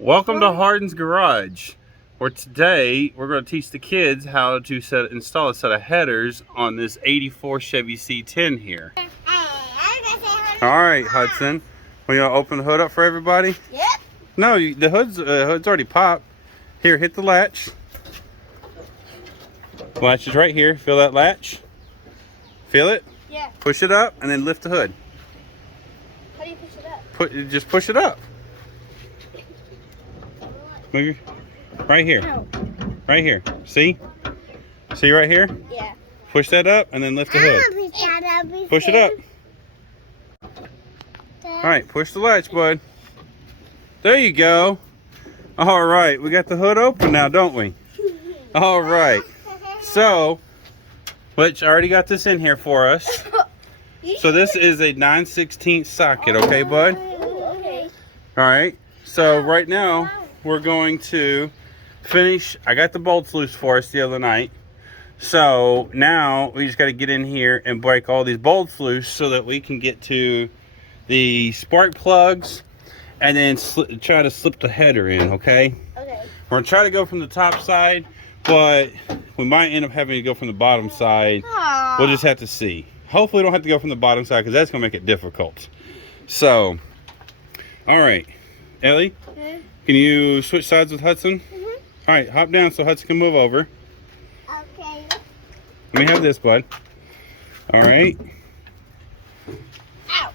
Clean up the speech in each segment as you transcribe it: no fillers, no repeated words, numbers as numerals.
Welcome to Hardin's Garage, where today we're going to teach the kids how to install a set of headers on this 84 Chevy C10 here. Alright, Hudson. Want to open the hood up for everybody? Yep. No, the hood's already popped. Here, hit the latch. The latch is right here. Feel that latch? Feel it? Yeah. Push it up and then lift the hood. How do you push it up? Just push it up. Right here. No. Right here. See? See right here? Yeah. Push that up and then lift the hood. Push it up. Alright, push the latch, bud. There you go. Alright, we got the hood open now, don't we? Alright. So, which I already got this in here for us. So this is a 9/16 socket, okay, bud? Okay. Alright. So right now, we're going to finish. I got the bolts loose for us the other night. So now we just got to get in here and break all these bolts loose so that we can get to the spark plugs and then try to slip the header in, okay? Okay. We're going to try to go from the top side, but we might end up having to go from the bottom side. Aww. We'll just have to see. Hopefully we don't have to go from the bottom side because that's going to make it difficult. So, all right. Ellie, can you switch sides with Hudson? All right, hop down so Hudson can move over. Okay. Let me have this, bud. All right. Ow. All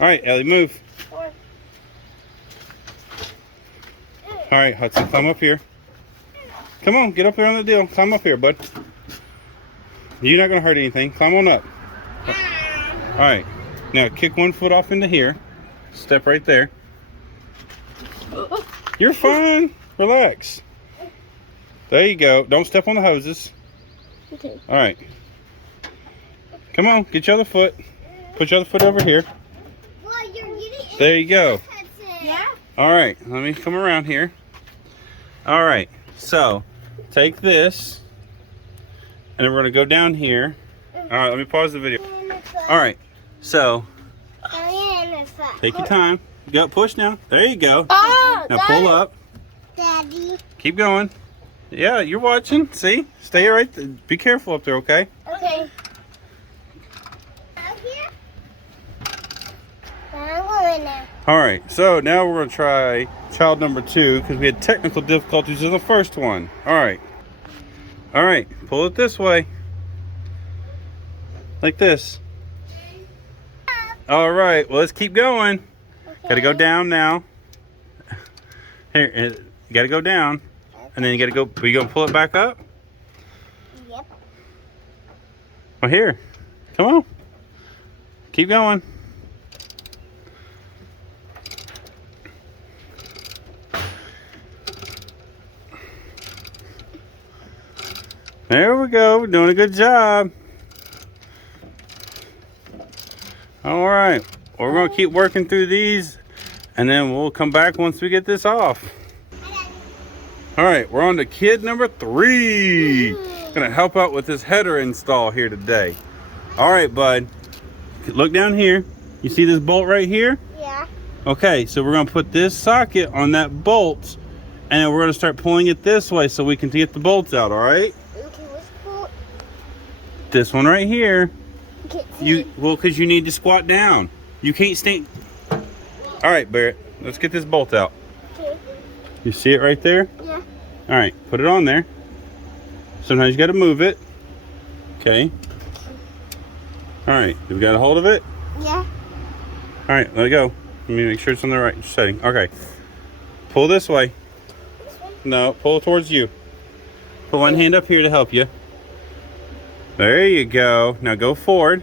right, Ellie, move. Or... All right, Hudson, climb up here. Come on, get up there on the deal. Climb up here, bud. You're not going to hurt anything. Climb on up. All right. Now, kick one foot off into here. Step right there. You're fine. Relax. There you go. Don't step on the hoses. Okay. All right. Come on. Get your other foot. Put your other foot over here. Well, you're getting There you go. Yeah? All right. Let me come around here. All right. So, take this. And then we're going to go down here. All right. Let me pause the video. All right. So, take your time. You got push now. There you go. Oh, Now pull up. Daddy. Keep going. Yeah, you're watching. See? Stay right there. Be careful up there, okay? Okay. Out here? I'm going now. All right. So now we're going to try child number 2 because we had technical difficulties in the first one. All right. All right. Pull it this way. Like this. All right. Well, let's keep going. Okay. Got to go down now. Here, you got to go down. And then you got to go. Are you going to pull it back up? Yep. Well, here. Come on. Keep going. There we go. We're doing a good job. All right. We're going to keep working through these, and then we'll come back once we get this off. All right. We're on to kid number 3. Going to help out with this header install here today. All right, bud. Look down here. You see this bolt right here? Yeah. Okay, so we're going to put this socket on that bolt, and then we're going to start pulling it this way so we can get the bolts out, all right? Okay, which bolt? This one right here. Okay. Well, because you need to squat down. You can't stand. All right, Barrett, let's get this bolt out. Okay. You see it right there? Yeah. All right, put it on there. Sometimes you got to move it. Okay. All right, you've got a hold of it? Yeah. All right, let it go. Let me make sure it's on the right setting. Okay. Pull this way. This one? No, pull towards you. Put one hand up here to help you. There you go. Now go forward.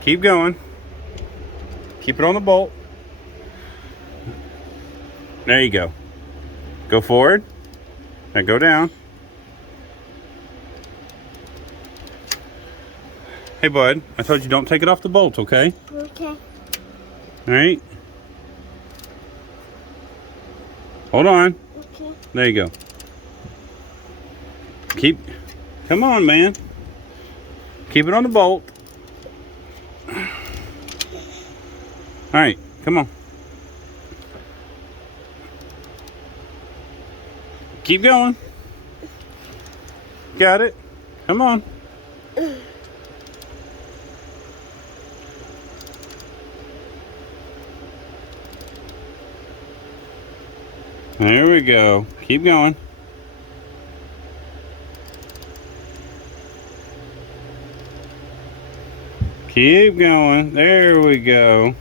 Keep going. Keep it on the bolt. There you go. Go forward. Now go down. Hey, bud. I told you don't take it off the bolt, okay? Okay. All right. Hold on. Okay. There you go. Come on, man. Keep it on the bolt. All right, come on. Keep going. Got it. Come on. There we go. Keep going. Keep going. There we go.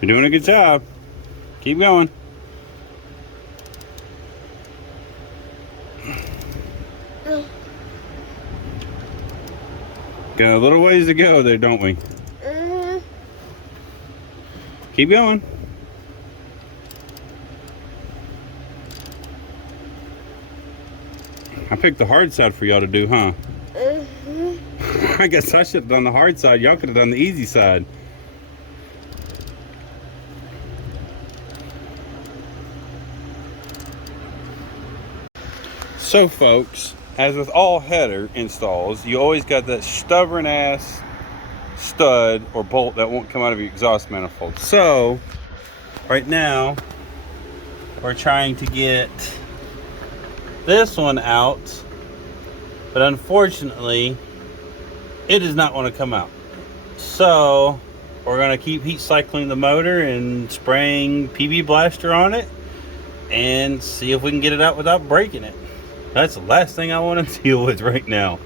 You're doing a good job. Keep going. Got a little ways to go there, don't we? Keep going. I picked the hard side for y'all to do, huh? I guess I should have done the hard side. Y'all could have done the easy side. So folks, as with all header installs, you always got that stubborn ass stud or bolt that won't come out of your exhaust manifold. So right now we're trying to get this one out, but unfortunately it does not want to come out. So we're going to keep heat cycling the motor and spraying PB blaster on it and see if we can get it out without breaking it. That's the last thing I want to deal with right now.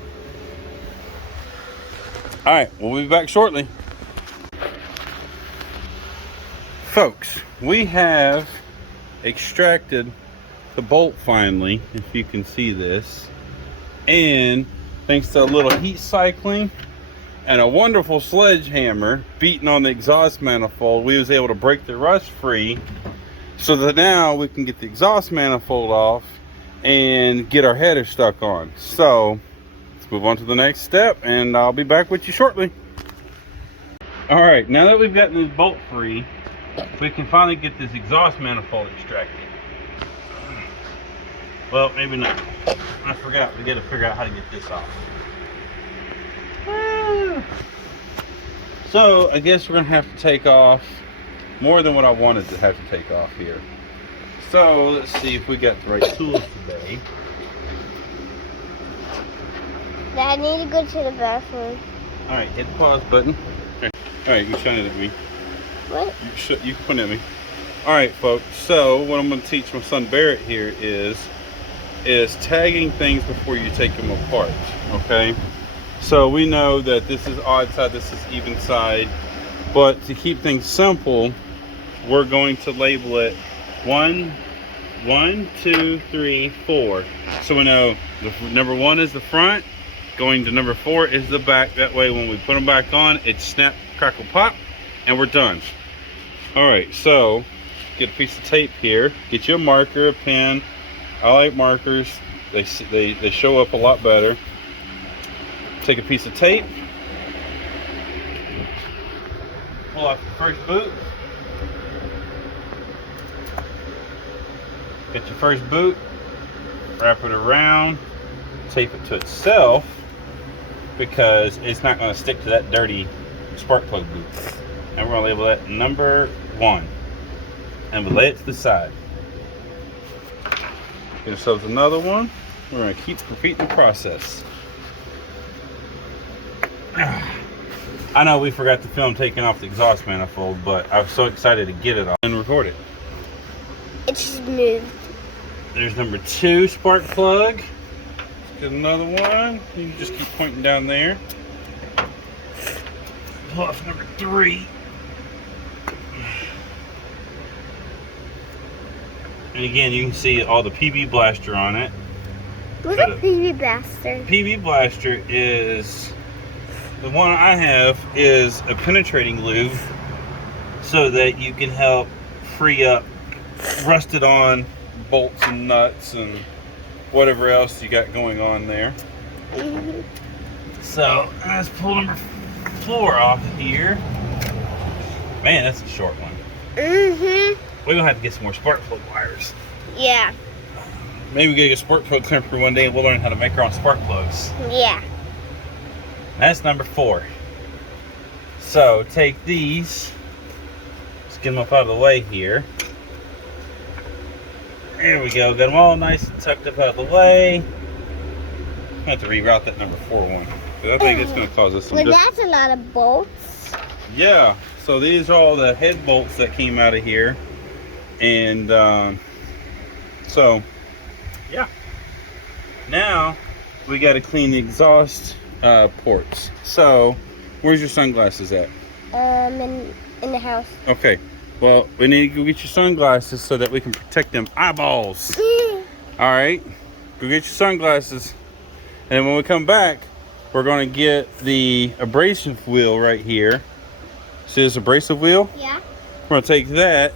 All right, we'll be back shortly. Folks, we have extracted the bolt finally, if you can see this. And thanks to a little heat cycling and a wonderful sledgehammer beating on the exhaust manifold, we was able to break the rust free so that now we can get the exhaust manifold off and get our header stuck on. So let's move on to the next step and I'll be back with you shortly. All right, now that we've gotten this bolt free, we can finally get this exhaust manifold extracted. Well, maybe not. I forgot. We got to figure out how to get this off. So I guess we're gonna have to take off more than what I wanted to have to take off here. So let's see if we got the right tools today. Dad, I need to go to the bathroom. All right, hit the pause button. All right, you shine it at me. What? You can point at me. All right, folks. So what I'm going to teach my son Barrett here is tagging things before you take them apart. Okay. So we know that this is odd side, this is even side, but to keep things simple, we're going to label it 1, 2, 3, 4. So we know the number 1 is the front, going to number 4 is the back. That way when we put them back on, it's snap, crackle, pop, and we're done. All right, so get a piece of tape here, get you a marker, a pen. I like markers, they show up a lot better. Take a piece of tape, pull off the first boot, get your first boot, wrap it around, tape it to itself because it's not going to stick to that dirty spark plug boot. And we're going to label that number 1 and we'll lay it to the side. Get ourselves another one. We're going to keep repeating the process. I know we forgot to film taking off the exhaust manifold, but I'm so excited to get it off and record it. It's just moved. There's number 2 spark plug. Let's get another one. You can just keep pointing down there. Pull off number 3. And again, you can see all the PB blaster on it. What's a PB blaster? PB blaster is... The one I have is a penetrating lube so that you can help free up rusted on bolts and nuts and whatever else you got going on there. So let's pull number 4 off here. Man, that's a short one. We're gonna have to get some more spark plug wires. Yeah. Maybe get a spark plug crimper one day and we'll learn how to make our own spark plugs. Yeah. That's number 4. So take these, let's get them up out of the way here. There we go. Got them all nice and tucked up out of the way. I have to reroute that number 4 one. 'Cause I think it's going to cause us some... Well, that's a lot of bolts. Yeah. So these are all the head bolts that came out of here. And so, yeah. Now, we got to clean the exhaust ports. So, where's your sunglasses at? In the house. Okay. Well, we need to go get your sunglasses so that we can protect them eyeballs. All right. Go get your sunglasses. And when we come back, we're going to get the abrasive wheel right here. See this abrasive wheel? Yeah. We're going to take that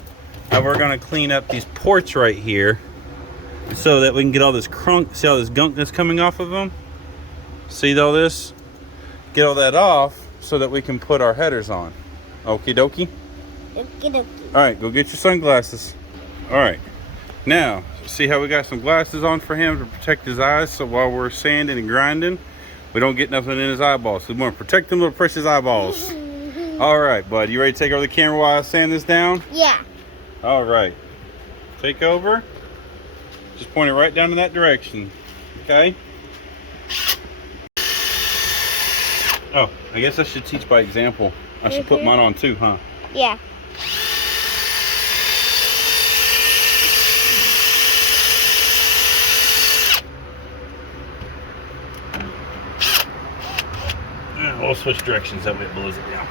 and we're going to clean up these ports right here so that we can get all this crunk. See all this gunk that's coming off of them? See all this? Get all that off so that we can put our headers on. Okie dokie? Okie dokie. All right, go get your sunglasses. All right, now see how we got some glasses on for him to protect his eyes, so while we're sanding and grinding, we don't get nothing in his eyeballs. So we want to protect them little precious eyeballs. All right, bud, you ready to take over the camera while I sand this down? Yeah. All right, take over. Just point it right down in that direction, okay? Oh, I guess I should teach by example. I should put mine on too, huh? Yeah. We'll switch directions, that way it blows it down.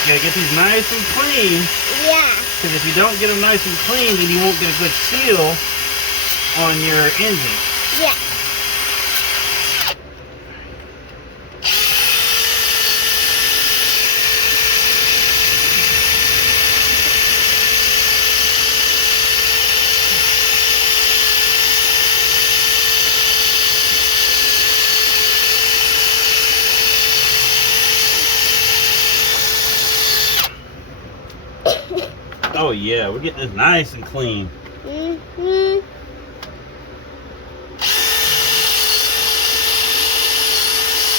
You gotta get these nice and clean. Yeah. Because if you don't get them nice and clean, then you won't get a good seal on your engine. Yeah. Oh yeah, we're getting this nice and clean. Mm-hmm.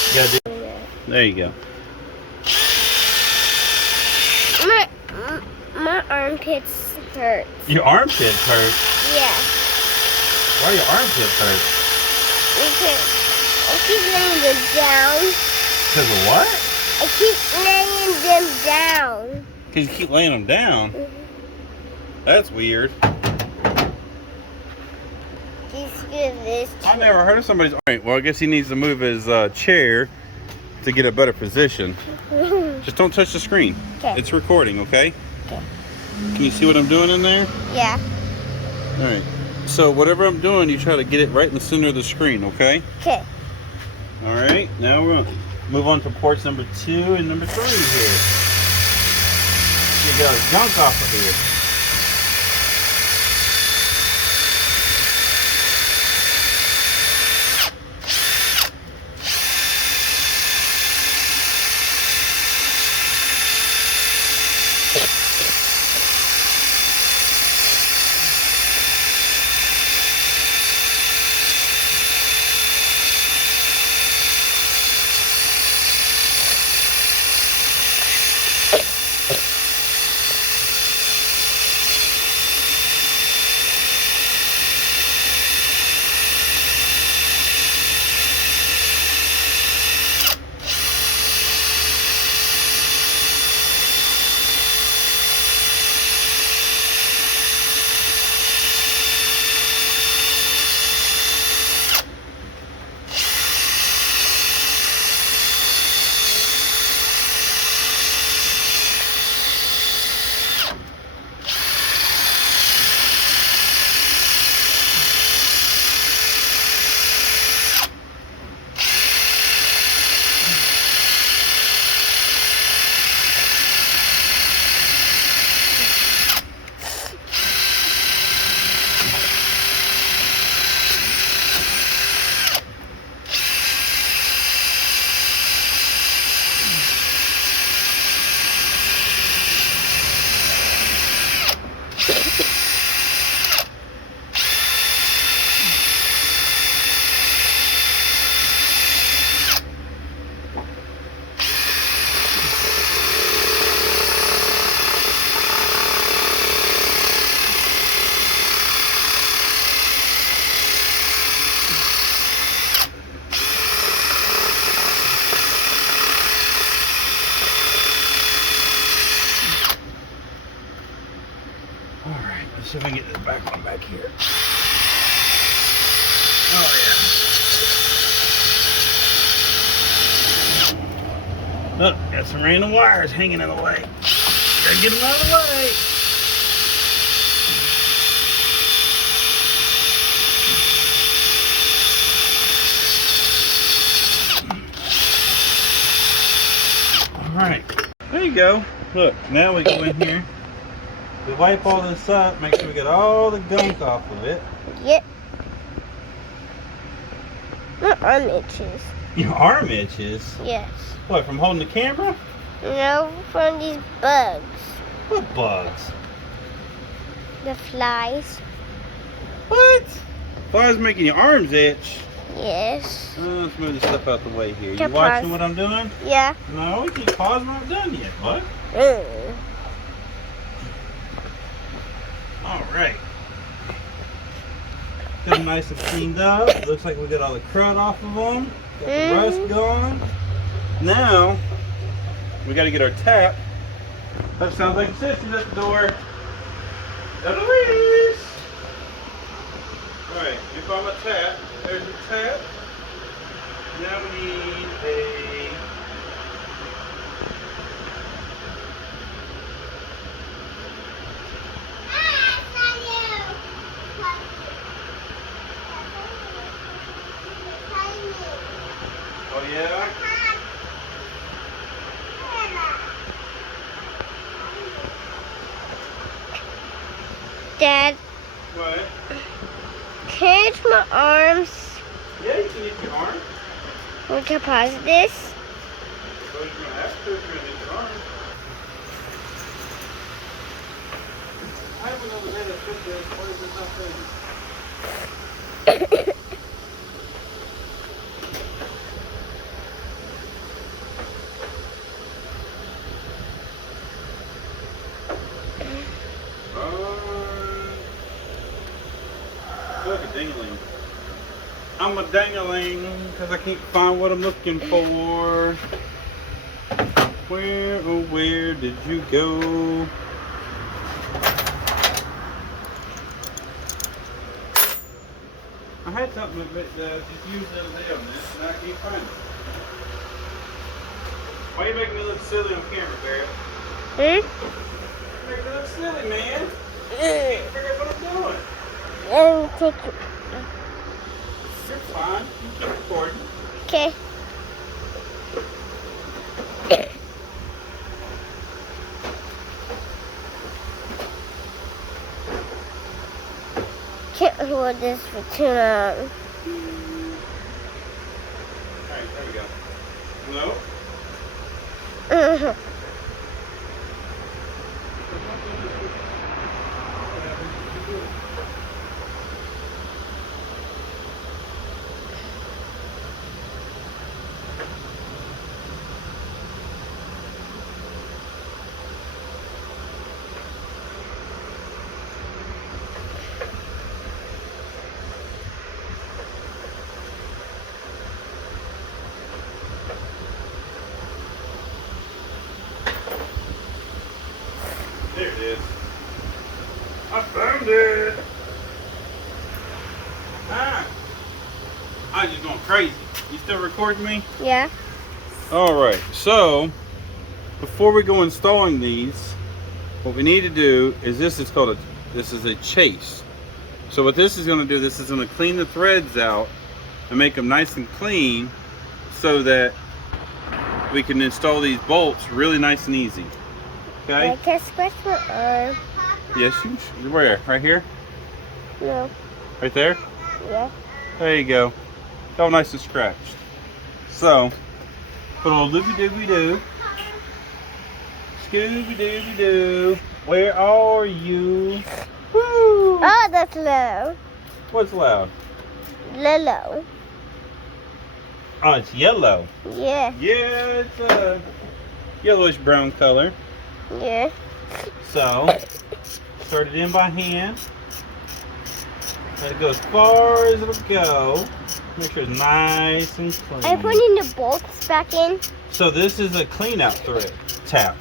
You gotta do. There you go. My armpits hurt. Your armpits hurt. Yeah. Why are your armpits hurt? Because I keep laying them down. Because of what? I keep laying them down. Because you keep laying them down. That's weird. Just give this. I never heard of somebody's. All right, well, I guess he needs to move his chair to get a better position. Just don't touch the screen. Okay. It's recording, okay? Okay. Can you see what I'm doing in there? Yeah. All right. So whatever I'm doing, you try to get it right in the center of the screen, okay? Okay. All right. Now we're gonna move on to ports number 2 and number 3 here. You got a gunk off of here. see if I can get this back one back here. Oh yeah. Look, got some random wires hanging in the way. Gotta get them out of the way. Alright, there you go. Look, now we go in here. We wipe all this up, make sure we get all the gunk off of it. Yep. My arm itches. Your arm itches? Yes. What, from holding the camera? No, from these bugs. What bugs? The flies. What? Flies making your arms itch? Yes. Let's move this stuff out the way here. Can You watching pause. what I'm doing? Yeah. No, we can't pause. I'm not done yet. What? All right. Got them nice and cleaned up. Looks like we got all the crud off of them. Got the rust gone. Now, we got to get our tap. That sounds like sister's at the door. Eloise! All right, you found my tap. There's the tap. Now we need a... Oh yeah? Dad, What? can I use my arms? Yeah, you can use your arm. We can pause this. So you're going to have to if you're going to use your arm. I have another way to fit this. What is this not fitting? Look, a dingling. I'm a dangling because I can't find what I'm looking for. Where, oh, where did you go? I had something that just used the other day on this, and I can't find it. Why are you making me look silly on camera, Barrett? You're making me look silly, man. I can't figure out what I'm doing. You're fine. You keep recording. Okay. Can't hold this for too long. Alright, there we go. Hello? There it is. I found it. Ah. I was just going crazy. You still recording me? Yeah. Alright, so before we go installing these, what we need to do is this is a chase. So what this is going to do, this is going to clean the threads out and make them nice and clean so that we can install these bolts really nice and easy. Okay? I can scratch my arm. Yes, you where? Right here? No. Right there? Yeah. There you go. All nice and scratched. So, put a little loopy-doopy-doo. Scooby-dooby-doo. Where are you? Woo! Oh, that's low. What's loud? Low. Oh, it's yellow. Yeah. Yeah, it's a yellowish brown color. Yeah. So, start it in by hand. Let it go as far as it'll go. Make sure it's nice and clean. I'm putting the bolts back in. So this is a clean out thread tap.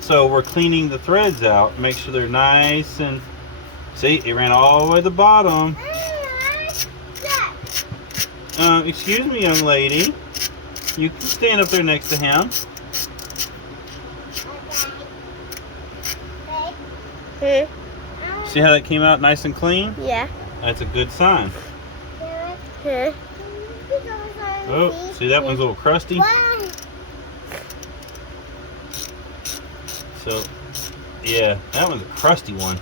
So we're cleaning the threads out. Make sure they're nice and See, it ran all the way to the bottom. Excuse me, young lady. You can stand up there next to him. See how that came out nice and clean? Yeah. That's a good sign. Oh, see that one's a little crusty? So, yeah, that one's a crusty one.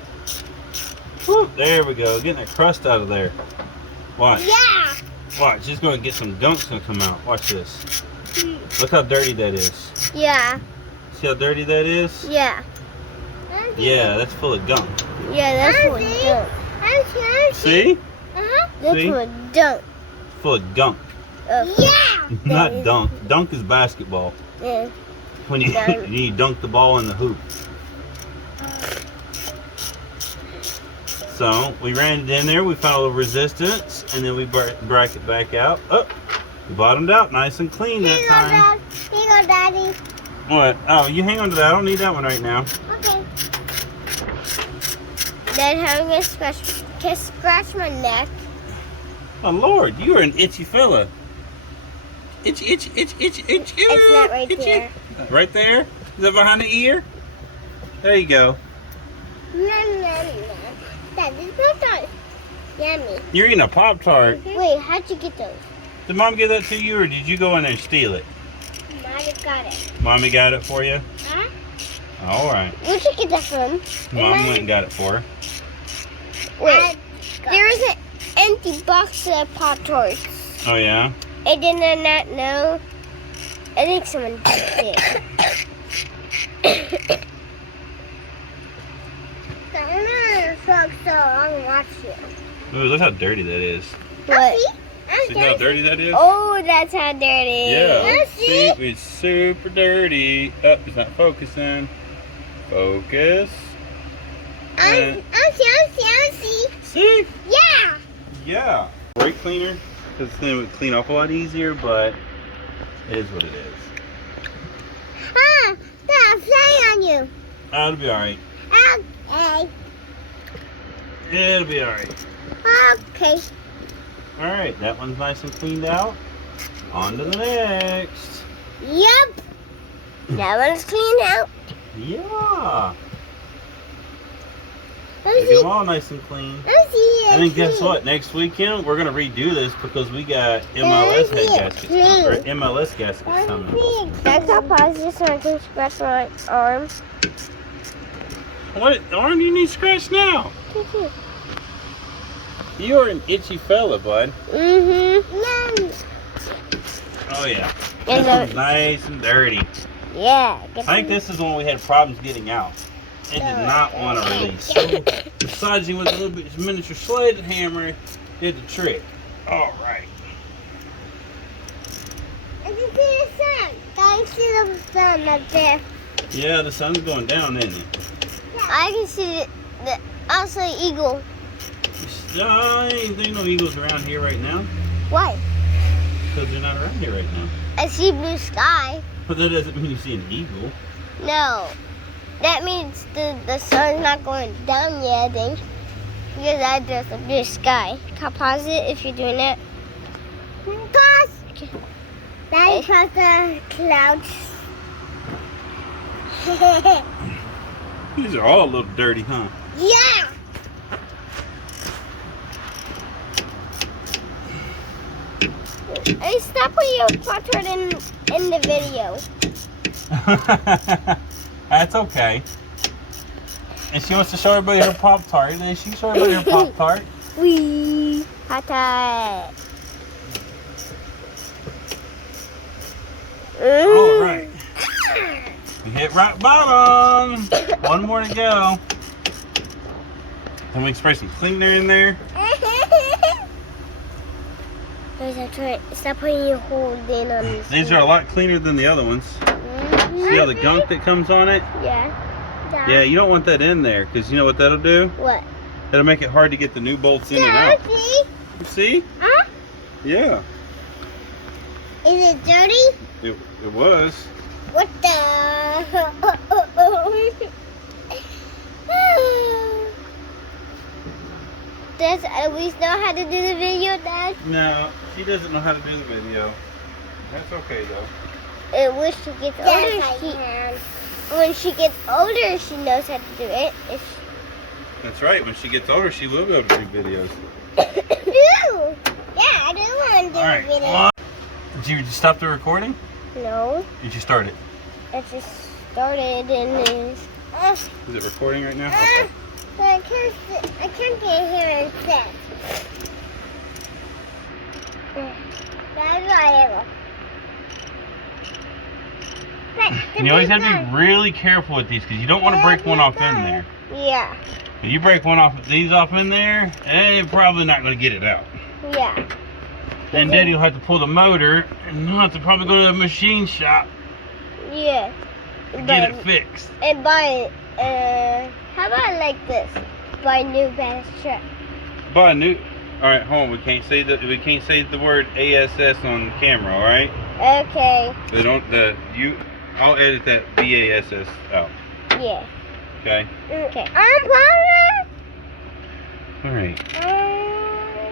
Whew, there we go, getting that crust out of there. Watch. Yeah. Watch, just going to get some gunk's going to come out. Watch this. Look how dirty that is. Yeah. See how dirty that is? Yeah. Yeah, that's full of gunk. Yeah, that's full of gunk. See? That's See? full of gunk. Full of gunk. Yeah. Not dunk. Dunk is basketball. Yeah. When you dunk the ball in the hoop. So we ran it in there, we found a little resistance, and then we brought it back out. Oh, we bottomed out nice and clean that time. Here you go, Daddy. What? Oh, you hang on to that. I don't need that one right now. Okay. Dad, how am I going to scratch my neck? Oh, Lord, you are an itchy fella. Itch. It's not right itchy. there. Right there? Is that behind the ear? There you go. Dad, this Pop-Tart. Yummy. You're eating a Pop-Tart. Wait, how'd you get those? Did Mom give that to you, or did you go in there and steal it? Mommy got it. Mommy got it for you? Huh? All right. Where'd you get that from? Mom went and got it for her. Wait, there was an empty box of Pop-Tarts. Oh, yeah? I did not know. I think someone did. So I'll watch you. Ooh, look how dirty that is. What? See how dirty that is? Oh, that's how dirty. Yeah. See, it's super dirty. Oh, it's not focusing. Focus. I see. See? Yeah. Yeah. Brake cleaner, because then it would clean off a lot easier, but it is what it is. Ah, Dad, play on you. It'll be alright. Okay. It'll be alright. Okay. Alright, that one's nice and cleaned out. On to the next. Yep. That one's cleaned out. Yeah. Let's Get see. them all nice and clean. Let's see it. And then guess what? Next weekend we're gonna redo this because we got MLS head gaskets coming, or MLS gaskets coming. That's how positive so I can scratch my arm. What arm you need scratched now? You're an itchy fella, bud. Mm-hmm. Oh yeah. And This one's nice and dirty. Yeah. I think this is the one we had problems getting out. It did not want to release. So, besides, with a little bit of miniature sledgehammer, did the trick. All right. I can see the sun. I can see the sun up there. Yeah, the sun's going down, isn't it? I can see the also eagle. Ain't no eagles around here right now. Why? Because they're not around here right now. I see blue sky. But that doesn't mean you see an eagle. No. That means the sun's not going down yet, I think. Because I just a blue sky. Can I pause it if you're doing it? Pause! That is across the clouds. These are all a little dirty, huh? Yeah! Hey, stop putting your Pop-Tart in the video. That's okay. And she wants to show everybody her Pop-Tart. And then she show everybody her Pop-Tart. Wee! Pop-Tart. All right. We hit rock bottom. One more to go. Then we spray some cleaner in there. Stop putting your whole thing on this. These are a lot cleaner than the other ones. See all the gunk that comes on it? Yeah. Yeah, you don't want that in there because you know what that'll do? What? That'll make it hard to get the new bolts in and out. See? Huh? Yeah. Is it dirty? It was. What the? Does Eloise know how to do the video, Dad? No, she doesn't know how to do the video. That's okay though. And when she gets older, when she gets older, she knows how to do it. That's right. When she gets older, she will be able to do videos. Yeah, I do want to do All a video. right. Did you stop the recording? No, Did you start it? it just started and is. Is it recording right now? Okay. I can't get here and sit. That's why And you always have to be really careful with these because you don't want to break one off in there. Yeah. If you break one off, these off in there, you're probably not going to get it out. Yeah. Then Daddy will have to pull the motor and he'll have to probably go to the machine shop Yeah. to get it fixed. And buy how about like this? Buy a new bass truck. Buy a new. All right, hold on. We can't say the word ASS on camera. All right. Okay. They don't. I'll edit that BASS out. Yeah. Okay. Okay. I'm Paula. All right.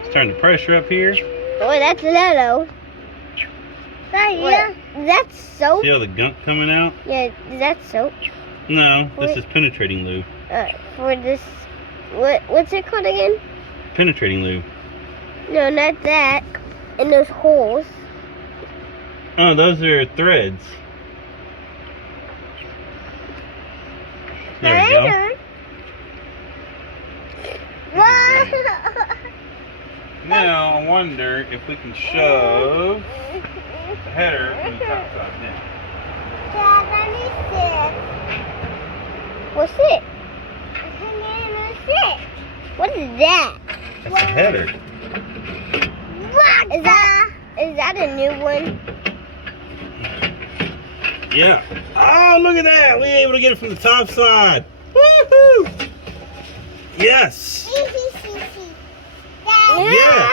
Let's turn the pressure up here. Oh, that's Lilo. Yeah. That's soap. See all the gunk coming out? Yeah, is that soap? No, this is penetrating lube. For this, what's it called again? Penetrating lube. No, not that. In those holes. Oh, those are threads. There we go. Now, I wonder if we can shove the header from the top side down. Dad, let me sit. What's it? What is that? That's a header. Is that a new one? Yeah. Oh, look at that. We were able to get it from the top side. Woohoo! Yes. Yes.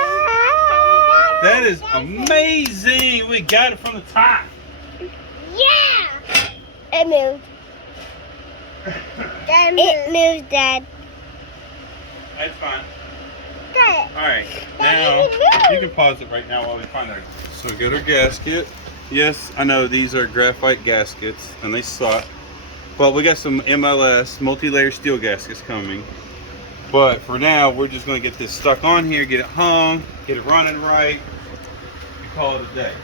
That is amazing. We got it from the top. Yeah. It moved. It moved, Dad. That's fine. Dad. All right. Now, you can pause it right now while we find our... So get our gasket. Yes, I know these are graphite gaskets and they suck. But we got some MLS multi-layer steel gaskets coming. But for now, we're just going to get this stuck on here, get it hung, get it running right, and call it a day.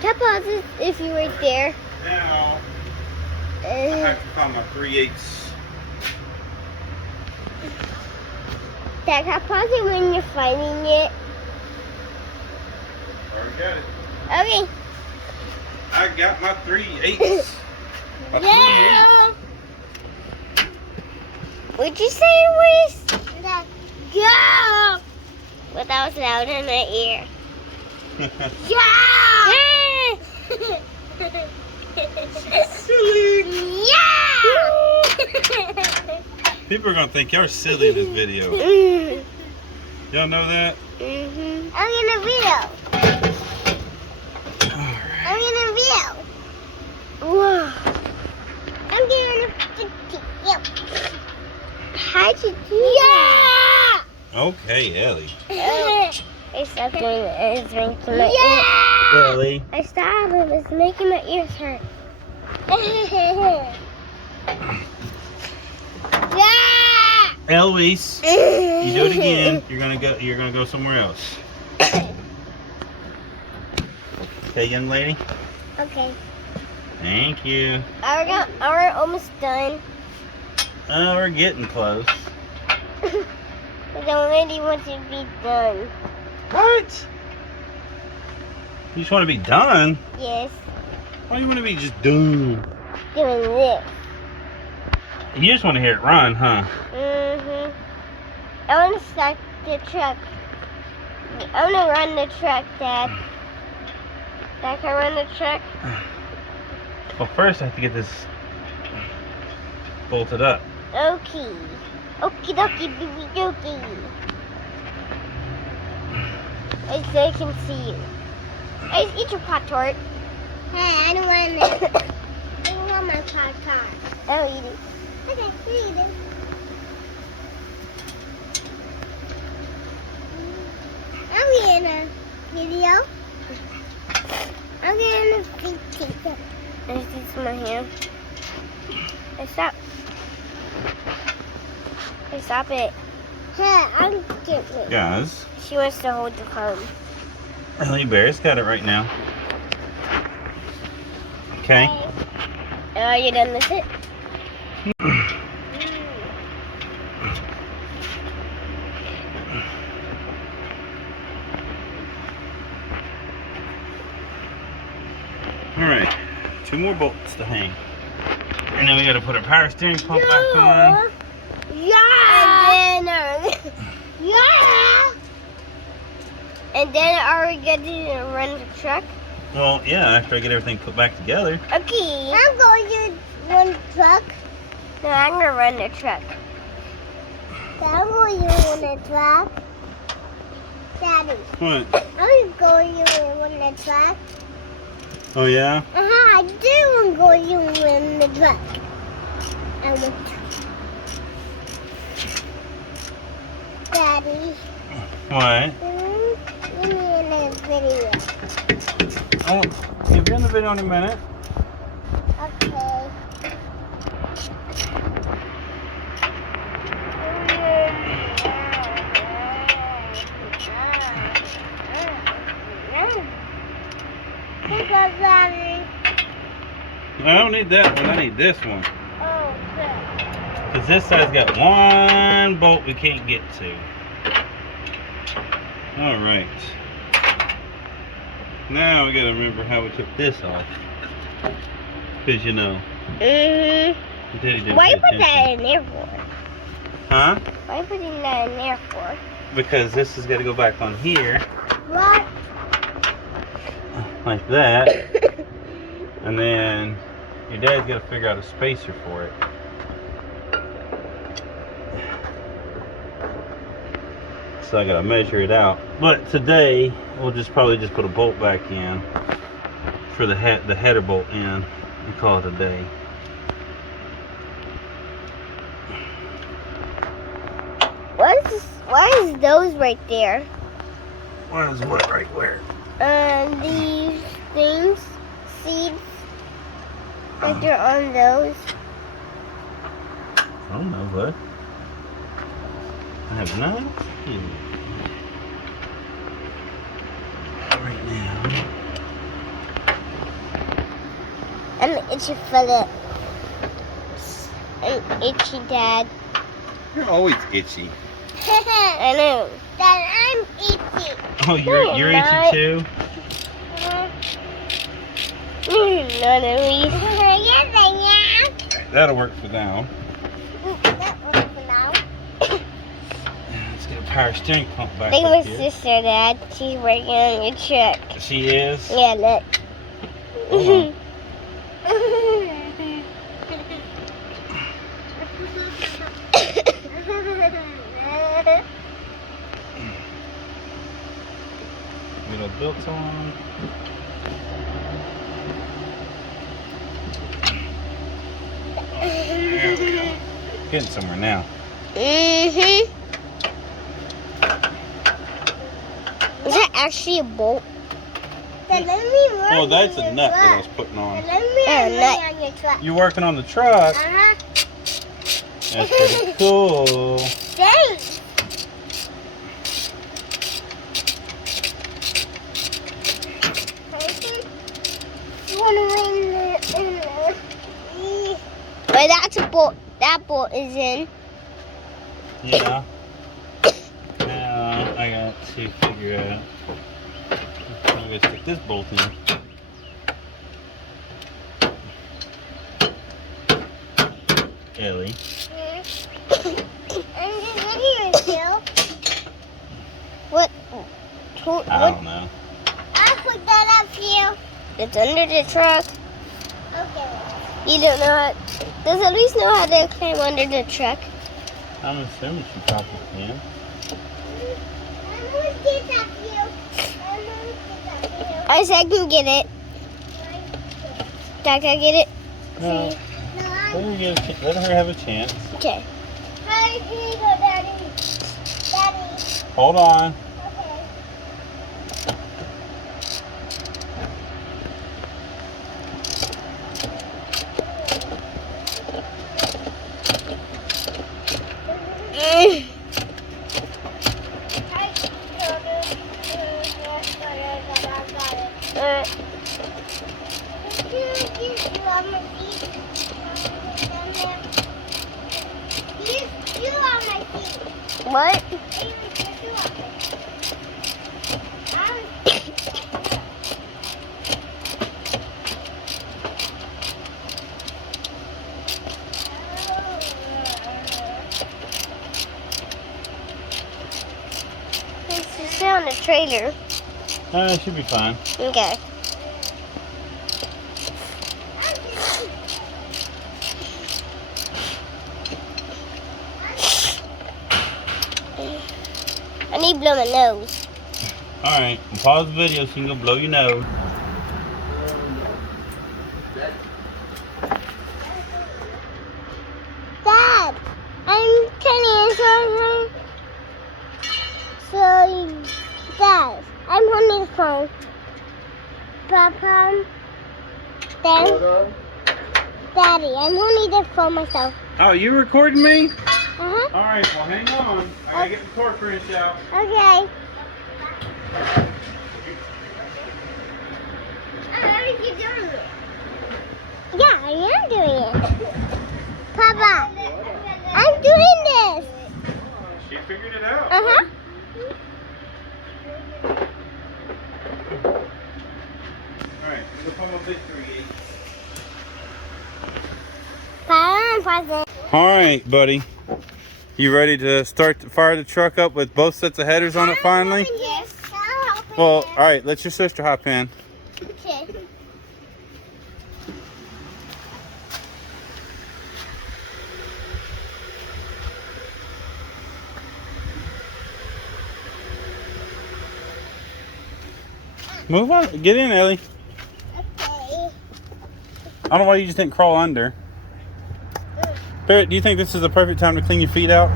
Can I pause it if you were there? Now, I have to find my 3/8. Dad, can I pause it when you're finding it? Already got it. Okay. I got my 3/8. Yeah. What'd you say, Luis? Yeah. Well, that was loud in my ear. Yeah. Silly. Yeah. People are going to think you're silly in this video. Y'all know that? I'm in a video. Alright. I'm in a video. Whoa. I'm doing a video. How'd you do that? Okay, Ellie. I stopped doing it. It's making my Ellie. I stopped. It was making my ears hurt. Yeah. Eloise, you do it again. You're gonna go somewhere else. Okay, young lady. Okay. Thank you. We're almost done. Oh, we're getting close. I don't really want to be done. What? You just want to be done? Yes. Why do you want to be just done? Doing this. You just want to hear it run, huh? I want to start the truck. I want to run the truck, Dad. Dad, can I run the truck? Well, first I have to get this bolted up. Okay. Okie dokie, doobie dokie. So they can see you. Guys, eat your Pop Tart. Hey, I don't want it. I don't want my Pop Tart. I'll eat it. Okay, you eat it. I see some here. Hey, stop. Hey, stop it. Hey, I'm getting. Guys, She wants to hold the comb. Ellie Bear's got it right now. Okay. Are you done with it? Alright, 2 more bolts to hang. And then we gotta put our power steering pump back on. Yeah! And then, yeah! And then are we going to run the truck? Well, yeah, after I get everything put back together. Okay. I'm going to run the truck. No, I'm going to run the truck. I'm going to run the truck. Daddy. What? I'm going to run the truck. Oh, yeah? I do. I'm going to run the truck. I want to. Daddy. What? Give me in the video. Oh, you'll be in the video in a minute. Okay. I don't need that one, I need this one. Oh, good. Because this side's got 1 bolt we can't get to. Alright. Now we gotta remember how we took this off. Because you know. Daddy didn't Why you pay put that attention. in there for? Huh? Why are you putting that in there for? Because this has got to go back on here. What? Like that. And then your dad's got to figure out a spacer for it. So I got to measure it out. But today we'll probably just put a bolt back in for the header bolt in and call it a day. Why is those right there? What is what right where? These things, seeds, like they're on those. I don't know, bud. I have no clue. Right now. I'm itchy for it. I'm itchy, Dad. You're always itchy. I know. Dad, I'm itchy. Oh, you're itchy too? None of these. Yes, I am. That'll work for now. That works for now. Let's get a power steering pump back Look up at my here. sister, Dad. She's working on your truck. She is? Yeah, look. Hold on. Little built on. There we go. Getting somewhere now. Is that actually a bolt? Oh, that's a nut that I was putting on. On your truck. You're working on the truck. Uh-huh. That's pretty cool. Thanks. But that's a bolt. That bolt is in. Yeah. Now I got to figure out. I'm gonna stick this bolt in. Ellie. What? I don't know. I put that up here. It's under the truck. Okay. You don't know how. Does Elise know how to climb under the truck? I'm assuming she probably can. I said I can get it. Dad, can I get it? No. Let her have a chance. Okay. Hi, here you go, Daddy. Daddy. Hold on. Okay. You on my seat? You on my seat. What? It's on the trailer. It should be fine. Okay. I need to blow my nose. Alright, pause the video so you can go blow your nose. Dad, I'm turning into so Dad, I'm holding the phone. Papa, Dad, Daddy, I'm holding the phone myself. Oh, you recording me? Uh-huh. Alright, well hang on. I gotta get the torque wrench out. Okay. How are you doing it? Yeah, I am doing it. Papa, I'm doing this. She figured it out. Uh-huh. Alright, we'll come up victory. Alright, buddy. You ready to fire the truck up with both sets of headers on it finally? Yes. Well, alright, let your sister hop in. Okay. Move on. Get in, Ellie. Okay. I don't know why you just didn't crawl under. Barrett, do you think this is the perfect time to clean your feet out?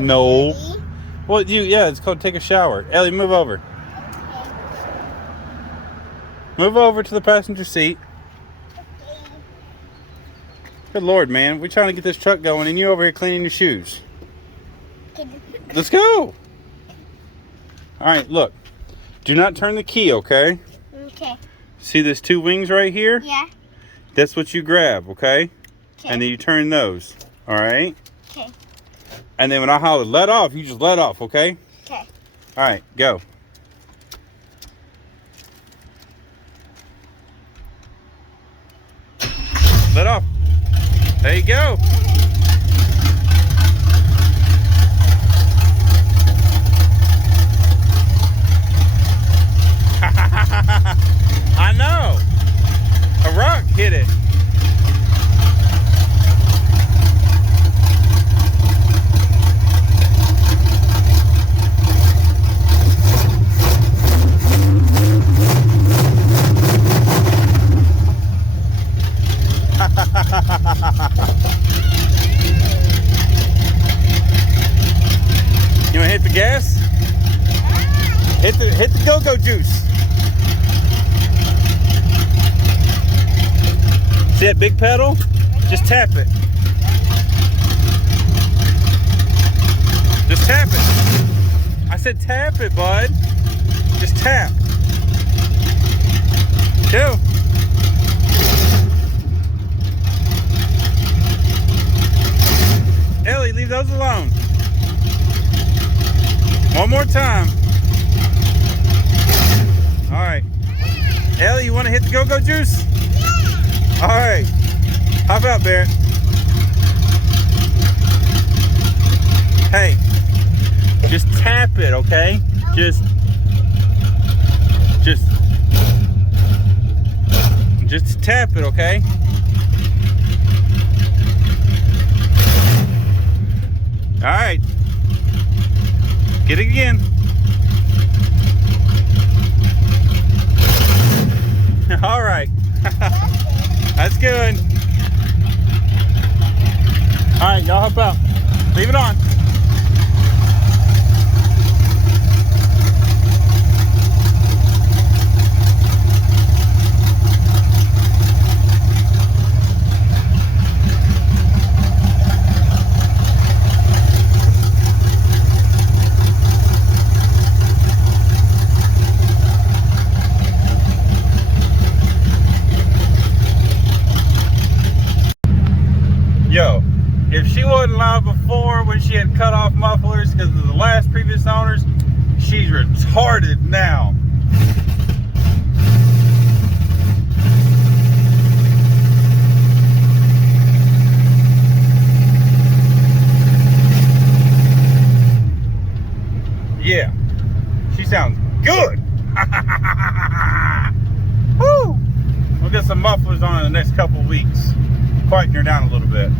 No. Ready? Well, yeah, it's called take a shower. Ellie, move over. Move over to the passenger seat. Good Lord, man. We're trying to get this truck going and you over here cleaning your shoes. Let's go. All right, look. Do not turn the key, okay? Okay. See this two wings right here? Yeah. That's what you grab, okay? Okay. And then you turn those, all right? Okay. And then when I holler, let off, you just let off, okay? Okay. All right, go. Let off. There you go. I know. A rock hit it. You wanna hit the gas? Hit the go-go juice. See that big pedal? Just tap it. Just tap it. I said tap it, bud. Just tap. Go. Ellie, leave those alone. One more time. All right. Ellie, you want to hit the go-go juice? Yeah. All right. Hop out, Barrett. Hey, just tap it, okay? Just tap it, okay? All right. Get it again. All right. That's good. All right, y'all hop out. Leave it on. if she wasn't loud before when she had cut off mufflers because of the last previous owners, she's retarded now. Yeah, she sounds good. Woo! We'll get some mufflers on in the next couple of weeks. Quieten her down a little bit.